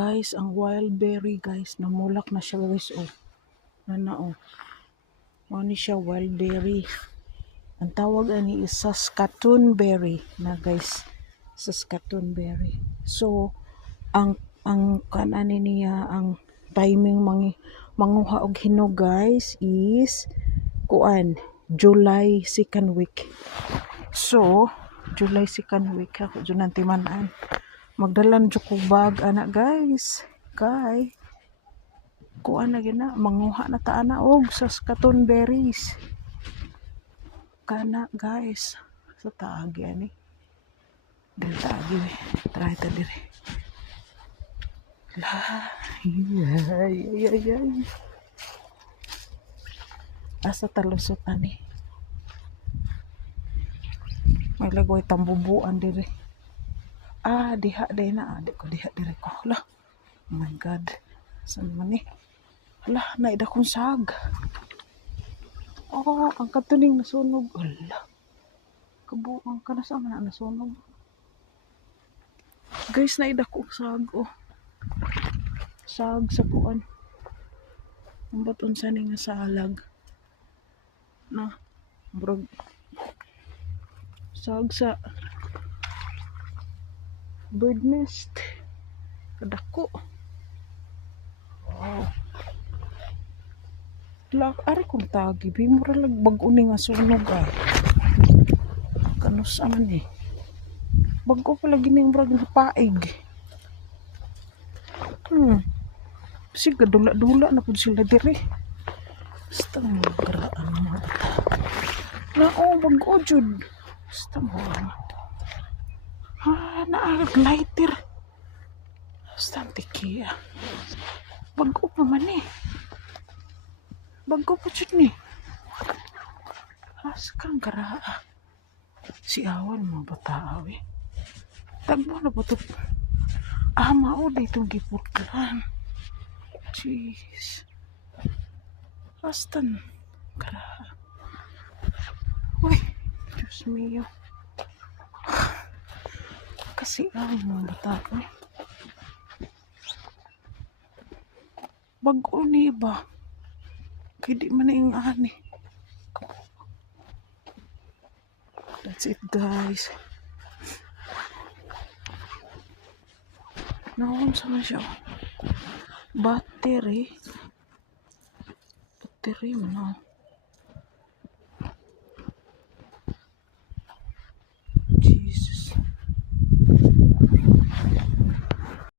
Guys, ang wild berry guys, namulak na siya guys. Oh, oh. Ano siya, wild berry. Ang tawag ani is Saskatoon berry na guys. Saskatoon berry. So, ang kanani niya, ang timing manguha og hinog guys is July 2nd week. So, July 2nd week ako dyan ang timanan. Magdalan dyan ko bag anak guys. Kay na gina manguha na ta ana og Saskatoon berries. Kana guys sa taagi ani. Dili taagi. Try ta dire. Ay. Asa talusot ani. May lagoy tambubuan dire. Diha day na. Di ko diha dire ko. Oh my God. Saan man eh? Naida kong sag. Ang katuning nasunog. Kabuang ka na saan na nasunog. Guys, naida kong sag. Sag sa kuan. Ang baton sa nga salag. Brog. Sag sa bird nest. Kadako. Ari kong tagi. Bimura lang bago ni nga sunog Kanus aman eh. Bago pala gining brag na paig. Sige, dula-dula na po sila dire. Basta magkaraan mo. Bago jud. Basta mo. Lighter. Basta tikiya. Bago pa man eh. Bago pa jud ni. Kang karaa. Si awan mo bataaw eh. Tagmo na po ito. Mauday itong gipurkan. Jeez. Astan. Karaa. Uy. Diyos mio. Kasi awan mo bataaw eh. Bago ni ba? Kaya di man na yung ani. That's it guys. Naon sa na siya. Battery. Battery mo na.